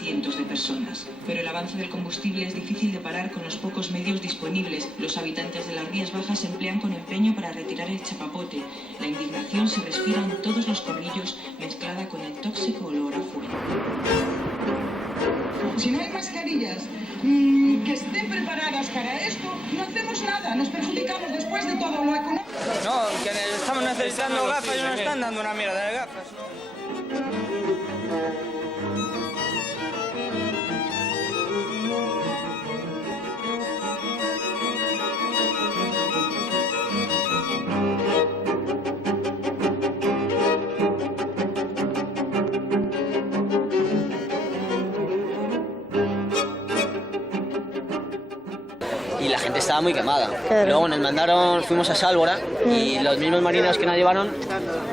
Cientos de personas, pero el avance del combustible es difícil de parar con los pocos medios disponibles. Los habitantes de las Rías Bajas se emplean con empeño para retirar el chapapote. La indignación se respira en todos los corrillos, mezclada con el tóxico olor a fuego. Si no hay mascarillas que estén preparadas para esto, no hacemos nada, nos perjudicamos después de todo lo económico. No, que estamos necesitando gafas y no nos están dando una mierda de gafas. Y la gente estaba muy quemada. Claro. Luego nos mandaron, fuimos a Sálvora y los mismos marineros que nos llevaron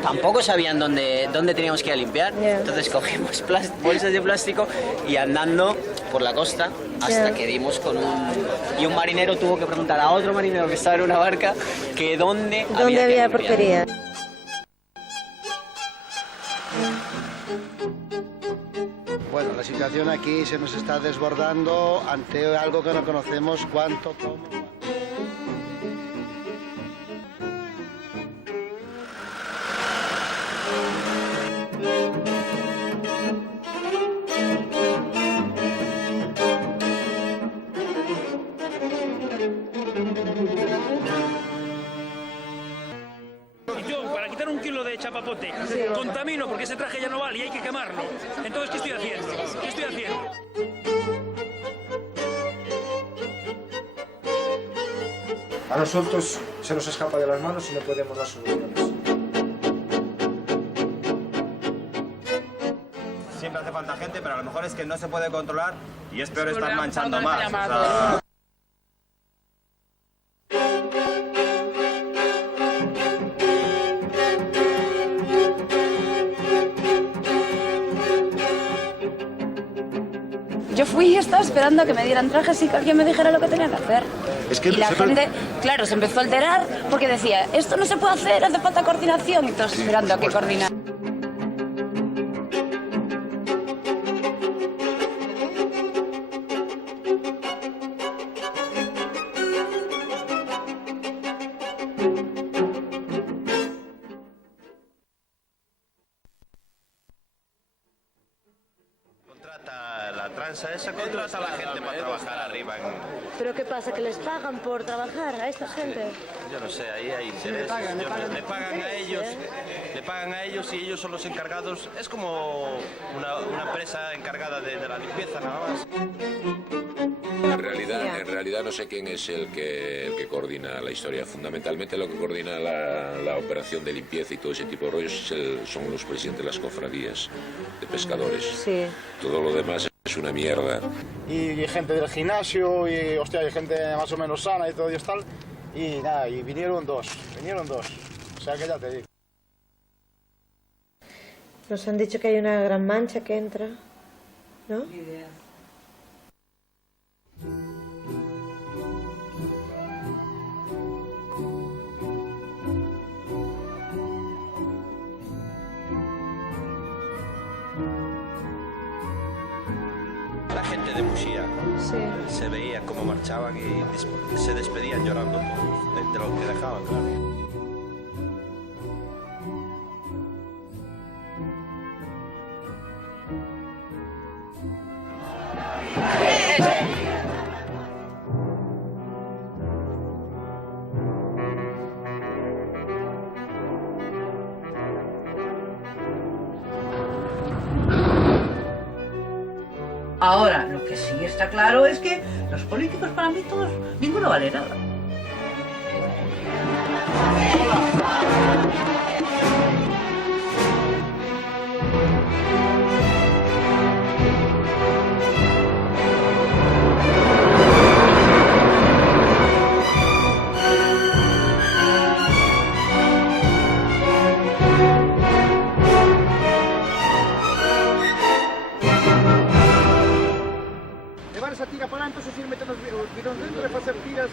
tampoco sabían dónde teníamos que ir a limpiar. Entonces cogimos bolsas de plástico y andando por la costa hasta que dimos con y un marinero tuvo que preguntar a otro marinero que estaba en una barca que dónde había porquería. Bueno, la situación aquí se nos está desbordando ante algo que no conocemos cuánto, cómo. Para quitar un kilo de chapapote, contamino porque ese traje ya no vale y hay que quemarlo. Entonces, ¿qué estoy haciendo? ¿Qué estoy haciendo? A nosotros se nos escapa de las manos y no podemos dar soluciones. Siempre hace falta gente, pero a lo mejor es que no se puede controlar y es peor estar manchando más. O sea... Yo fui y estaba esperando a que me dieran trajes y que alguien me dijera lo que tenía que hacer. Y la gente, claro, se empezó a alterar porque decía, esto no se puede hacer, hace falta coordinación. Y todos esperando a que coordinar. La transa esa contrata a la gente para trabajar arriba. ¿Pero qué pasa? ¿Que les pagan por trabajar a esta gente? Yo no sé, ahí hay intereses. Le pagan a ellos y ellos son los encargados. Es como una empresa encargada de la limpieza nada más. En realidad no sé quién es el que coordina la historia. Fundamentalmente lo que coordina la operación de limpieza y todo ese tipo de rollos son los presidentes de las cofradías de pescadores. Sí. Todo lo demás es una mierda. Y gente del gimnasio y hostia, hay gente más o menos sana y todo y tal. Y nada, y vinieron dos. O sea que ya te digo. Nos han dicho que hay una gran mancha que entra, ¿no? Ni idea. La gente de Muxía se veía cómo marchaban y se despedían llorando de lo que dejaban, claro. Ahora, lo que sí está claro es que los políticos para mí todos, ninguno vale nada. levar esa tira para antes, ir metendo os bidóns dentro e facer tiras,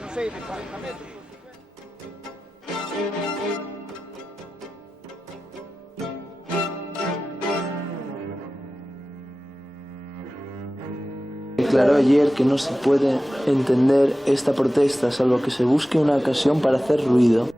non sei, de 40 metros. Declaró ayer que no se puede entender esta protesta salvo que se busque una ocasión para hacer ruido.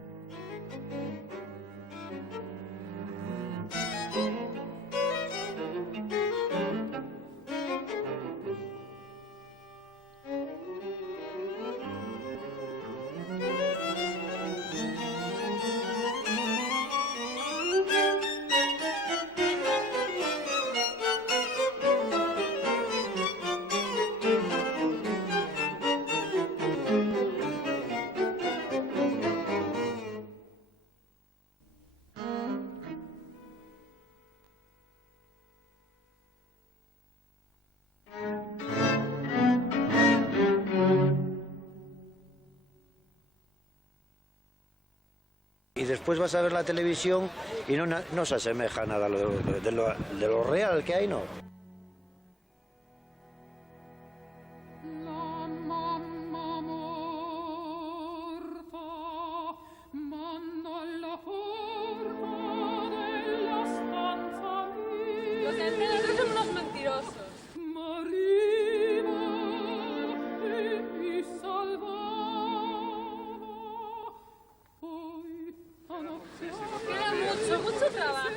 Y después vas a ver la televisión y no se asemeja nada de lo real que hay, ¿no? Los enteros son unos mentirosos. Queda mucho trabajo.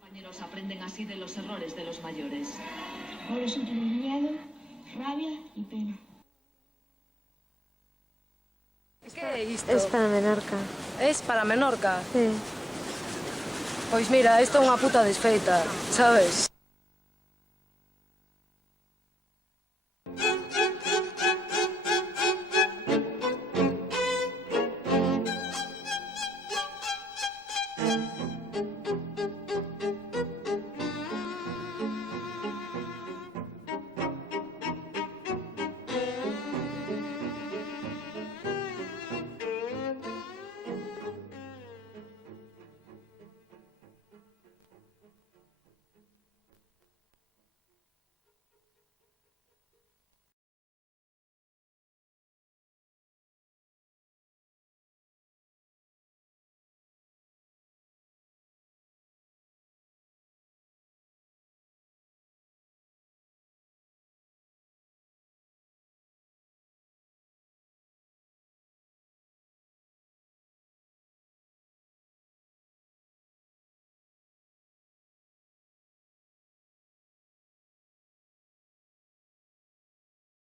Compañeros aprenden así de los errores de los mayores. Ahora solo tengo miedo, rabia y pena. Que é isto? Es para Menorca. Es para Menorca? Sí. Pois mira, isto é unha puta desfeita, sabes?